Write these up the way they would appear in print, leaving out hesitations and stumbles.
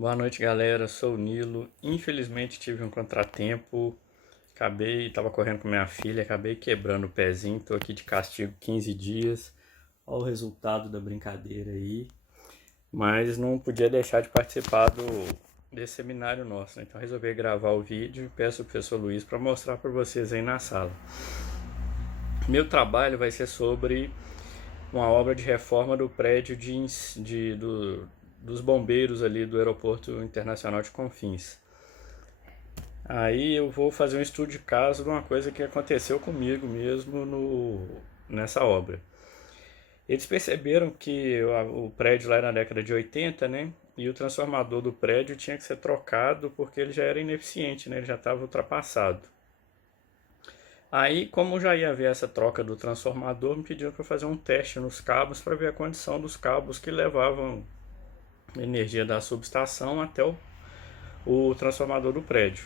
Boa noite, galera. Sou o Nilo. Infelizmente tive um contratempo. Tava correndo com minha filha, acabei quebrando o pezinho. Tô aqui de castigo 15 dias. Olha o resultado da brincadeira aí. Mas não podia deixar de participar desse seminário nosso, né? Então resolvi gravar o vídeo e peço ao professor Luiz para mostrar para vocês aí na sala. Meu trabalho vai ser sobre uma obra de reforma do prédio dos bombeiros ali do Aeroporto Internacional de Confins. Aí eu vou fazer um estudo de caso de uma coisa que aconteceu comigo mesmo nessa obra. Eles perceberam que o prédio lá era na década de 80, né? E o transformador do prédio tinha que ser trocado porque ele já era ineficiente, né? Ele já estava ultrapassado. Aí, como já ia haver essa troca do transformador, me pediram para fazer um teste nos cabos para ver a condição dos cabos que levavam energia da subestação até o transformador do prédio.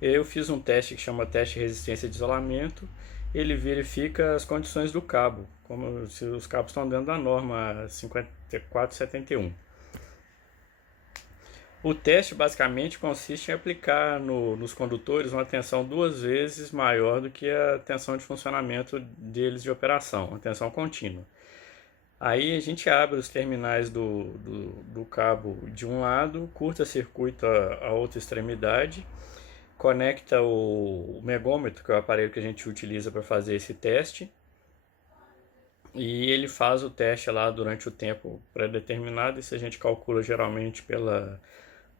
Eu fiz um teste que chama teste de resistência de isolamento. Ele verifica as condições do cabo, como se os cabos estão dentro da norma 5471. O teste basicamente consiste em aplicar nos condutores uma tensão 2 vezes maior do que a tensão de funcionamento deles de operação, uma tensão contínua. Aí a gente abre os terminais do cabo de um lado, curta-circuita a outra extremidade, conecta o megômetro, que é o aparelho que a gente utiliza para fazer esse teste, e ele faz o teste lá durante o tempo pré-determinado. Isso a gente calcula geralmente pela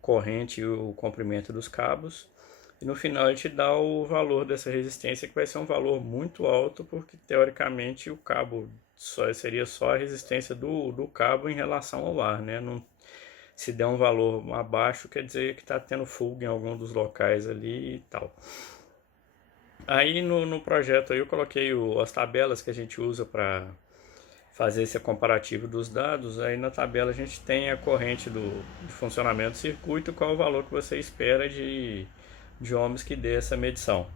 corrente e o comprimento dos cabos, e no final ele te dá o valor dessa resistência, que vai ser um valor muito alto, porque teoricamente o cabo seria só a resistência do cabo em relação ao ar, né? Não, se der um valor abaixo, quer dizer que está tendo fuga em algum dos locais ali e tal. Aí no projeto aí eu coloquei as tabelas que a gente usa para fazer esse comparativo dos dados. Aí na tabela a gente tem a corrente de funcionamento do circuito, qual o valor que você espera de ohms que dê essa medição.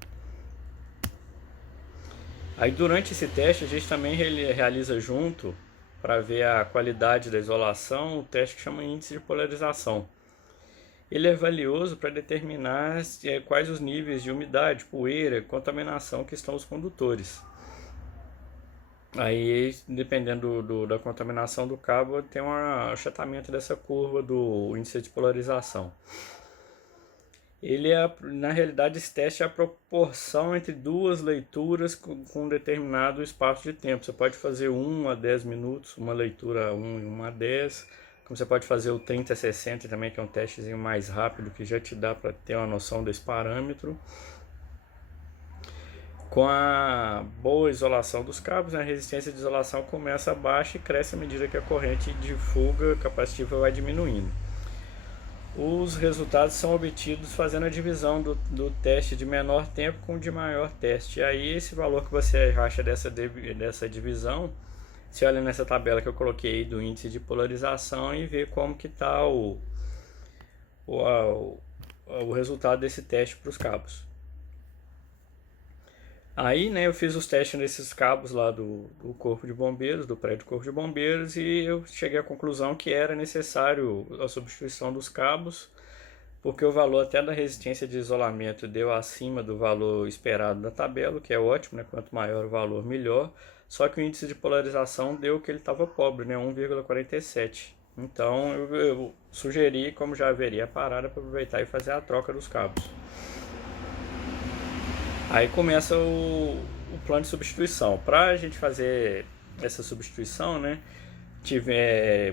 Aí durante esse teste a gente também realiza junto, para ver a qualidade da isolação, o teste que chama índice de polarização. Ele é valioso para determinar quais os níveis de umidade, poeira, contaminação que estão os condutores. Aí, dependendo da contaminação do cabo, tem um achatamento dessa curva do índice de polarização. Na realidade, esse teste é a proporção entre duas leituras com um determinado espaço de tempo. Você pode fazer 1 a 10 minutos, uma leitura 1 e 1 a 10, como você pode fazer o 30 a 60 também, que é um testezinho mais rápido, que já te dá para ter uma noção desse parâmetro. Com a boa isolação dos cabos, a resistência de isolação começa baixa e cresce à medida que a corrente de fuga capacitiva vai diminuindo. Os resultados são obtidos fazendo a divisão do teste de menor tempo com o de maior teste. E aí esse valor que você acha dessa divisão, você olha nessa tabela que eu coloquei do índice de polarização e vê como que está o resultado desse teste para os cabos. Aí, né, eu fiz os testes nesses cabos lá do Corpo de Bombeiros, do prédio Corpo de Bombeiros, e eu cheguei à conclusão que era necessário a substituição dos cabos, porque o valor até da resistência de isolamento deu acima do valor esperado da tabela, que é ótimo, né? Quanto maior o valor, melhor. Só que o índice de polarização deu que ele estava pobre, né? 1,47. Então eu sugeri, como já haveria a parada, para aproveitar e fazer a troca dos cabos. Aí começa o plano de substituição. Para a gente fazer essa substituição, né?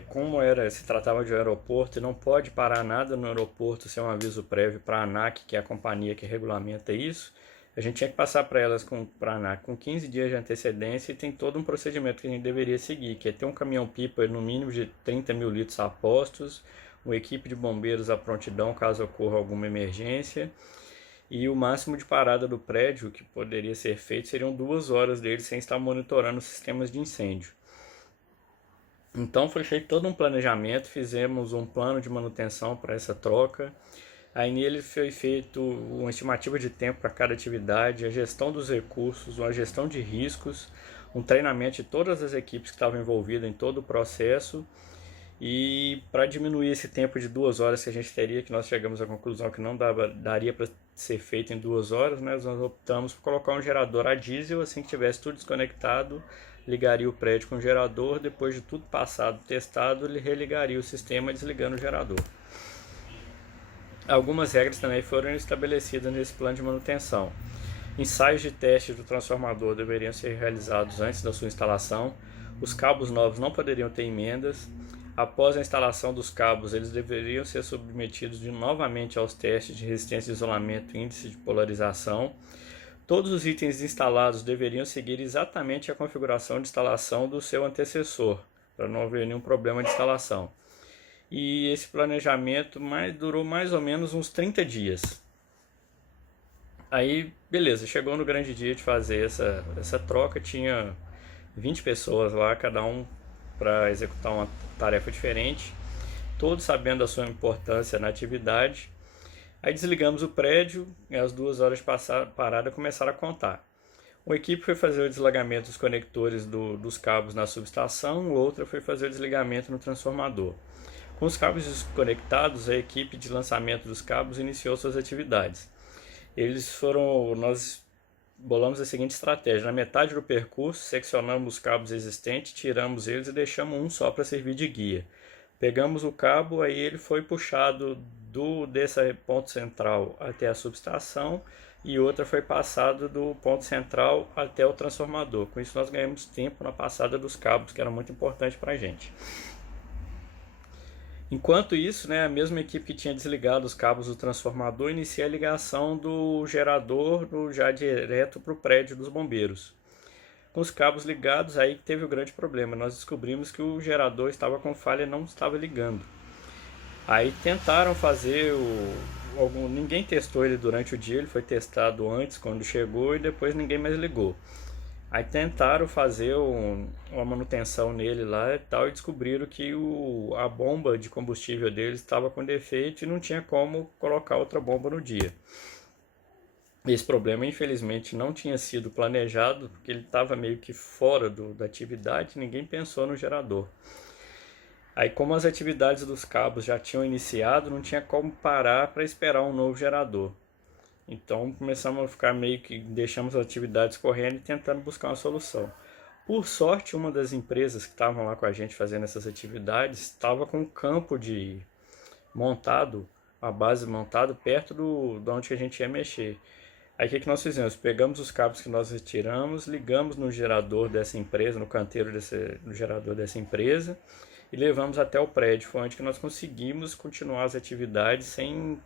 Como se tratava de um aeroporto e não pode parar nada no aeroporto sem um aviso prévio para a ANAC, que é a companhia que regulamenta isso, a gente tinha que passar para a ANAC com 15 dias de antecedência, e tem todo um procedimento que a gente deveria seguir, que é ter um caminhão-pipa no mínimo de 30 mil litros a postos, uma equipe de bombeiros à prontidão caso ocorra alguma emergência, e o máximo de parada do prédio que poderia ser feito seriam 2 horas dele sem estar monitorando os sistemas de incêndio. Então foi feito todo um planejamento, fizemos um plano de manutenção para essa troca. Aí nele foi feito uma estimativa de tempo para cada atividade, a gestão dos recursos, uma gestão de riscos, um treinamento de todas as equipes que estavam envolvidas em todo o processo E para diminuir esse tempo de 2 horas que a gente teria, que nós chegamos à conclusão que não daria para ser feito em 2 horas, né, nós optamos por colocar um gerador a diesel. Assim que tivesse tudo desconectado, ligaria o prédio com o gerador. Depois de tudo passado, testado, ele religaria o sistema desligando o gerador. Algumas regras também foram estabelecidas nesse plano de manutenção. Ensaios de teste do transformador deveriam ser realizados antes da sua instalação. Os cabos novos não poderiam ter emendas. Após a instalação dos cabos, eles deveriam ser submetidos novamente aos testes de resistência de isolamento e índice de polarização. Todos os itens instalados deveriam seguir exatamente a configuração de instalação do seu antecessor, para não haver nenhum problema de instalação. E esse planejamento durou mais ou menos uns 30 dias. Aí, beleza, chegou no grande dia de fazer essa troca, tinha 20 pessoas lá, cada um para executar uma tarefa diferente, todos sabendo da sua importância na atividade. Aí desligamos o prédio e as 2 horas de parada começaram a contar. Uma equipe foi fazer o desligamento dos conectores dos cabos na subestação, outra foi fazer o desligamento no transformador. Com os cabos desconectados, a equipe de lançamento dos cabos iniciou suas atividades. Nós bolamos a seguinte estratégia: na metade do percurso, seccionamos os cabos existentes, tiramos eles e deixamos um só para servir de guia. Pegamos o cabo, aí ele foi puxado desse ponto central até a subestação e outra foi passado do ponto central até o transformador. Com isso nós ganhamos tempo na passada dos cabos, que era muito importante para a gente. Enquanto isso, né, a mesma equipe que tinha desligado os cabos do transformador inicia a ligação do gerador já direto para o prédio dos bombeiros. Com os cabos ligados, aí teve o grande problema. Nós descobrimos que o gerador estava com falha e não estava ligando. Aí tentaram fazer ninguém testou ele durante o dia, ele foi testado antes quando chegou e depois ninguém mais ligou. Aí tentaram fazer uma manutenção nele lá e tal, e descobriram que a bomba de combustível dele estava com defeito e não tinha como colocar outra bomba no dia. Esse problema infelizmente não tinha sido planejado, porque ele estava meio que fora da atividade, ninguém pensou no gerador. Aí, como as atividades dos cabos já tinham iniciado, não tinha como parar para esperar um novo gerador. Então começamos a ficar deixamos as atividades correndo e tentando buscar uma solução. Por sorte, uma das empresas que estavam lá com a gente fazendo essas atividades estava com um campo montado, a base montada perto de onde a gente ia mexer. Aí o que nós fizemos? Pegamos os cabos que nós retiramos, ligamos no gerador dessa empresa, no canteiro do gerador dessa empresa, e levamos até o prédio. Foi onde que nós conseguimos continuar as atividades sem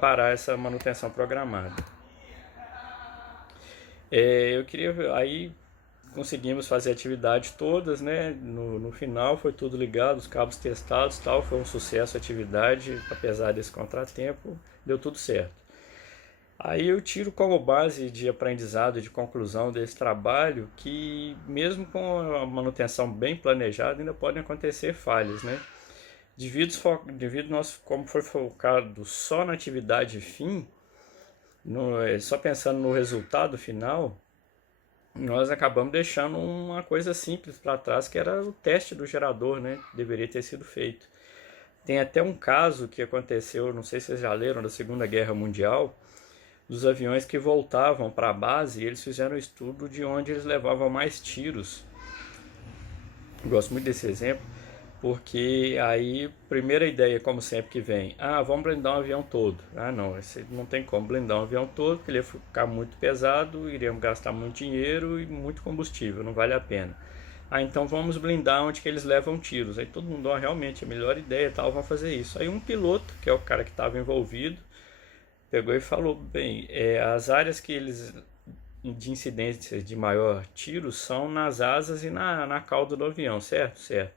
parar essa manutenção programada. Aí conseguimos fazer atividades todas, né? No final foi tudo ligado, os cabos testados, tal, foi um sucesso a atividade, apesar desse contratempo, deu tudo certo. Aí eu tiro como base de aprendizado, de conclusão desse trabalho, que mesmo com a manutenção bem planejada, ainda podem acontecer falhas, né? Devido como foi focado só na atividade fim, só pensando no resultado final, nós acabamos deixando uma coisa simples para trás, que era o teste do gerador, né? Deveria ter sido feito. Tem até um caso que aconteceu, não sei se vocês já leram, da Segunda Guerra Mundial, dos aviões que voltavam para a base, e eles fizeram um estudo de onde eles levavam mais tiros. Eu gosto muito desse exemplo, porque aí, primeira ideia, como sempre que vem, vamos blindar um avião todo. Não tem como blindar um avião todo, porque ele ia ficar muito pesado, iríamos gastar muito dinheiro e muito combustível, não vale a pena. Então vamos blindar onde que eles levam tiros. Aí todo mundo, realmente, a melhor ideia, vamos fazer isso. Aí um piloto, que é o cara que estava envolvido, pegou e falou, as áreas de incidência de maior tiro são nas asas e na cauda do avião, certo? Certo.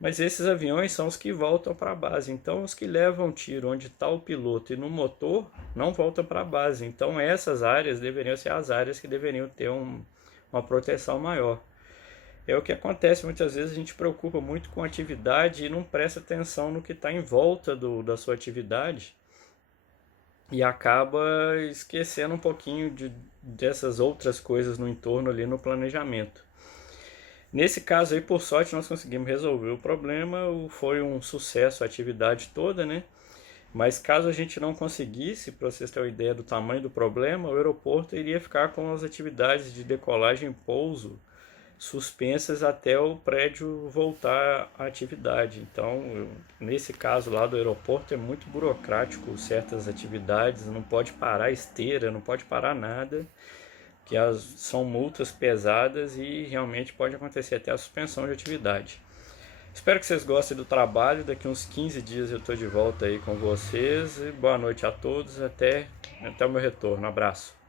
Mas esses aviões são os que voltam para a base. Então, os que levam tiro onde está o piloto e no motor não voltam para a base. Então, essas áreas deveriam ser as áreas que deveriam ter uma proteção maior. É o que acontece muitas vezes, a gente preocupa muito com a atividade e não presta atenção no que está em volta da sua atividade e acaba esquecendo um pouquinho dessas outras coisas no entorno ali no planejamento. Nesse caso aí, por sorte, nós conseguimos resolver o problema, foi um sucesso a atividade toda, né? Mas caso a gente não conseguisse, para vocês terem uma ideia do tamanho do problema, o aeroporto iria ficar com as atividades de decolagem e pouso suspensas até o prédio voltar à atividade. Então, nesse caso lá do aeroporto, é muito burocrático certas atividades, não pode parar esteira, não pode parar nada, que são multas pesadas e realmente pode acontecer até a suspensão de atividade. Espero que vocês gostem do trabalho. Daqui uns 15 dias eu estou de volta aí com vocês. E boa noite a todos. Até o meu retorno. Abraço.